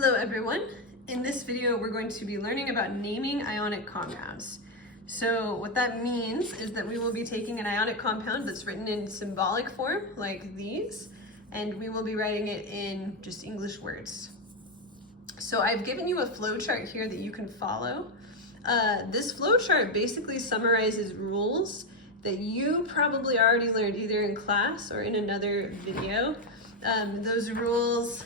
Hello everyone. In this video we're going to be learning about naming ionic compounds. So what that means is that we will be taking an ionic compound that's written in symbolic form like these, and we will be writing it in just English words. So I've given you a flowchart here that you can follow. This flowchart basically summarizes rules that you probably already learned either in class or in another video. Those rules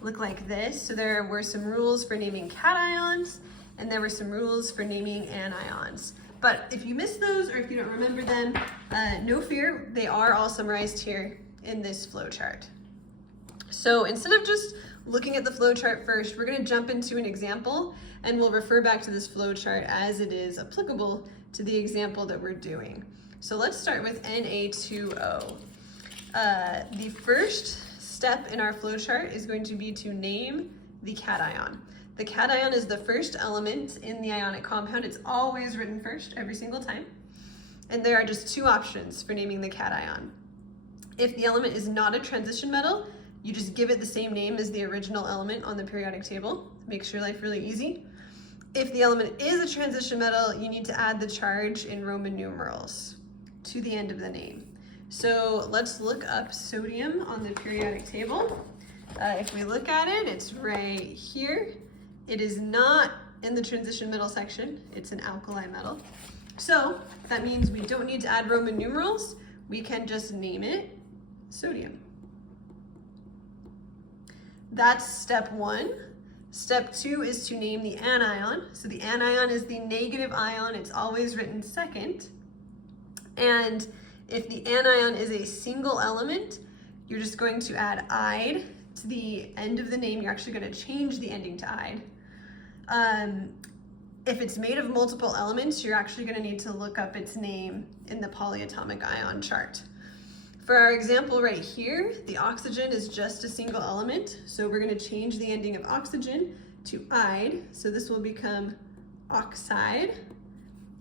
look like this. So there were some rules for naming cations, and there were some rules for naming anions. But if you missed those or if you don't remember them, no fear, they are all summarized here in this flowchart. So instead of just looking at the flowchart first, we're going to jump into an example and we'll refer back to this flowchart as it is applicable to the example that we're doing. So let's start with Na2O. The first step in our flowchart is going to be to name the cation. The cation is the first element in the ionic compound. It's always written first every single time. And there are just two options for naming the cation. If the element is not a transition metal, you just give it the same name as the original element on the periodic table. Makes your life really easy. If the element is a transition metal, you need to add the charge in Roman numerals to the end of the name. So let's look up sodium on the periodic table. If we look at it, it's right here. It is not in the transition metal section. It's an alkali metal. So that means we don't need to add Roman numerals. We can just name it sodium. That's step one. Step two is to name the anion. So the anion is the negative ion. It's always written second. And if the anion is a single element, you're just going to add "ide" to the end of the name. You're actually going to change the ending to "ide." If it's made of multiple elements, you're actually going to need to look up its name in the polyatomic ion chart. For our example right here, the oxygen is just a single element, so we're going to change the ending of oxygen to "ide." So this will become oxide,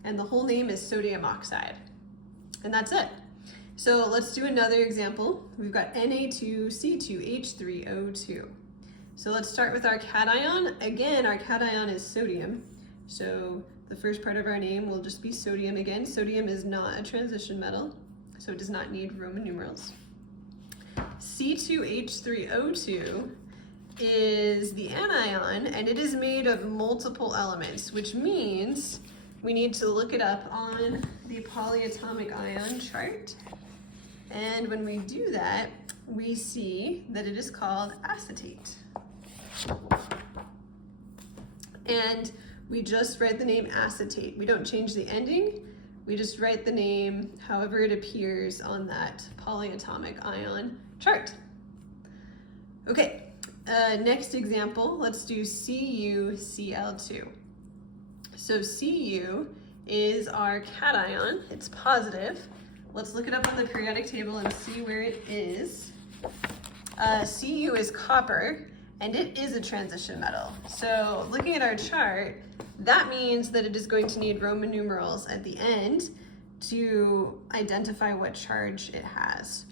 and the whole name is sodium oxide. And that's it. So let's do another example. We've got Na2C2H3O2. So let's start with our cation. Again, our cation is sodium. So the first part of our name will just be sodium again. Sodium is not a transition metal, so it does not need Roman numerals. C2H3O2 is the anion, and it is made of multiple elements, which means we need to look it up on the polyatomic ion chart. And when we do that, we see that it is called acetate. And we just write the name acetate. We don't change the ending. We just write the name however it appears on that polyatomic ion chart. Okay, next example, let's do CuCl2. So Cu is our cation, it's positive. Let's look it up on the periodic table and see where it is. Cu is copper, and it is a transition metal. So looking at our chart, that means that it is going to need Roman numerals at the end to identify what charge it has.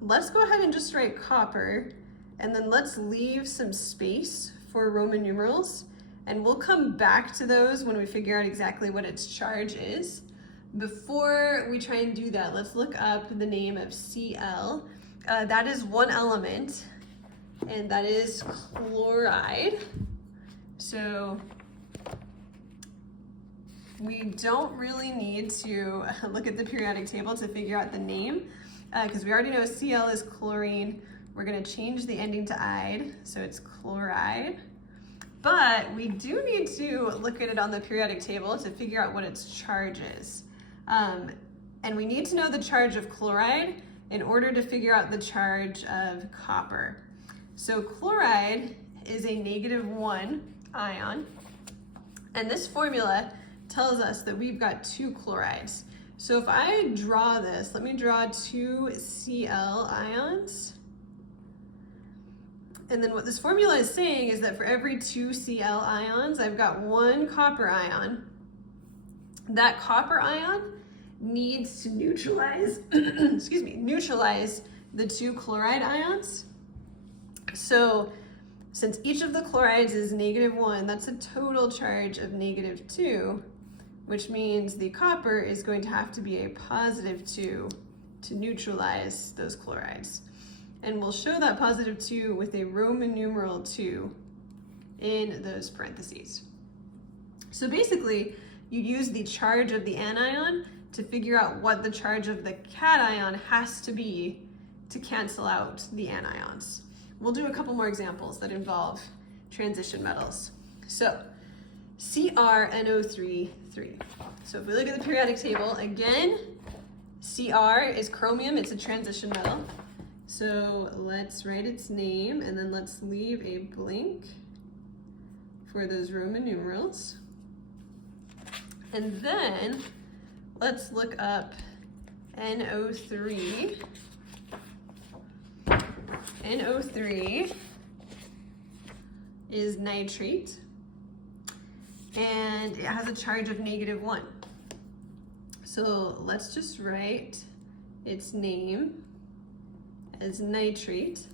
Let's go ahead and just write copper, and then let's leave some space for Roman numerals. And we'll come back to those when we figure out exactly what its charge is. Before we try and do that, let's look up the name of Cl. That is one element, and that is chloride. So we don't really need to look at the periodic table to figure out the name, because we already know Cl is chlorine. We're going to change the ending to "ide, so it's chloride. But we do need to look at it on the periodic table to figure out what its charge is. And we need to know the charge of chloride in order to figure out the charge of copper. So chloride is a -1 ion. And this formula tells us that we've got two chlorides. So if I draw this, let me draw two Cl ions. And then what this formula is saying is that for every two Cl ions, I've got one copper ion. That copper ion needs to neutralize, neutralize the two chloride ions. So Since each of the chlorides is -1, that's a total charge of -2, which means the copper is going to have to be a +2 to neutralize those chlorides. And we'll show that +2 with a Roman numeral 2 in those parentheses. So basically, you use the charge of the anion to figure out what the charge of the cation has to be to cancel out the anions. We'll do a couple more examples that involve transition metals. So, CrNO3, 3. So if we look at the periodic table, again, Cr is chromium, it's a transition metal. So let's write its name and then let's leave a blank for those Roman numerals. And then let's look up NO3. NO3 is nitrate, and it has a charge of -1. So let's just write its name as nitrate.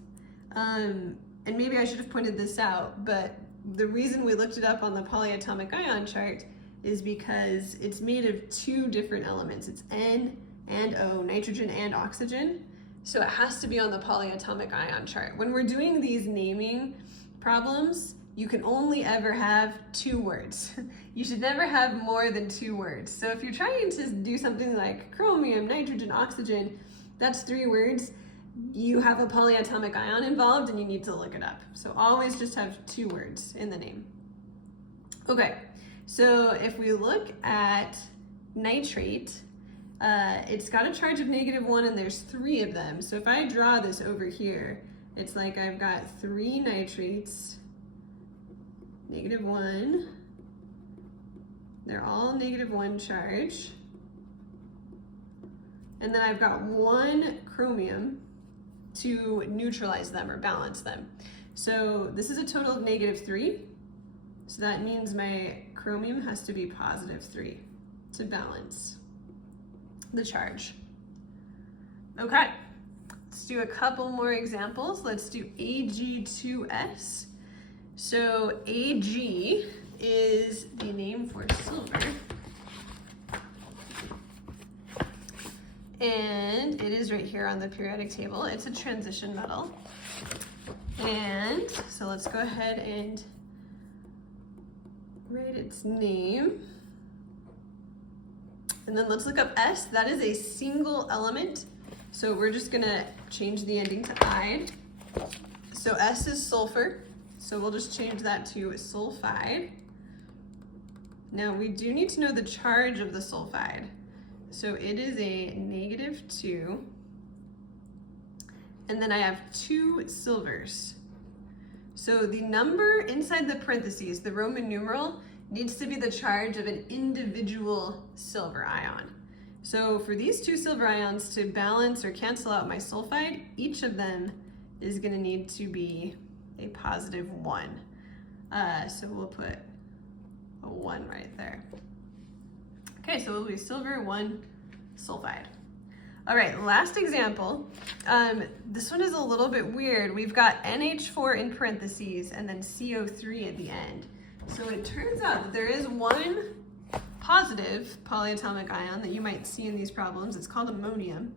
And maybe I should have pointed this out, but the reason we looked it up on the polyatomic ion chart is because it's made of 2 different elements. It's N and O, nitrogen and oxygen. So it has to be on the polyatomic ion chart. When we're doing these naming problems, you can only ever have 2 words. You should never have more than 2 words. So if you're trying to do something like chromium, nitrogen, oxygen, that's 3 words. You have a polyatomic ion involved and you need to look it up. So always just have 2 words in the name. Okay, so if we look at nitrate, it's got a charge of -1 and there's 3 of them. So if I draw this over here, it's like I've got 3 nitrates, -1. They're all -1 charge. And then I've got 1 chromium to neutralize them or balance them. So this is a total of -3. So that means my chromium has to be +3 to balance the charge. Okay, let's do a couple more examples. Let's do Ag2S. So Ag is the name for silver. And it is right here on the periodic table. It's a transition metal. And so let's go ahead and write its name. And then let's look up S. That is a single element. So we're just gonna change the ending to "ide." So S is sulfur. So we'll just change that to sulfide. Now we do need to know the charge of the sulfide. So it is a -2. And then I have 2 silvers. So the number inside the parentheses, the Roman numeral, needs to be the charge of an individual silver ion. So for these 2 silver ions to balance or cancel out my sulfide, each of them is going to need to be a +1. So we'll put a 1 right there. Okay, so it'll be silver 1 sulfide. All right, last example. This one is a little bit weird. We've got NH4 in parentheses and then CO3 at the end. So it turns out that there is one positive polyatomic ion that you might see in these problems. It's called ammonium.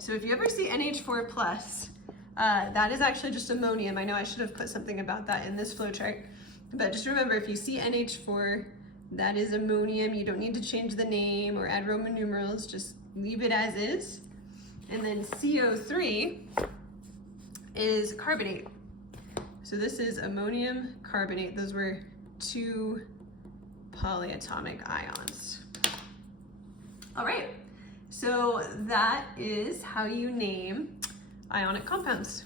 So if you ever see NH4 plus, that is actually just ammonium. I know I should have put something about that in this flowchart, but just remember, if you see NH4, that is ammonium. You don't need to change the name or add Roman numerals, just leave it as is. And then CO3 is carbonate. So this is ammonium carbonate. Those were 2 polyatomic ions. All right, so that is how you name ionic compounds.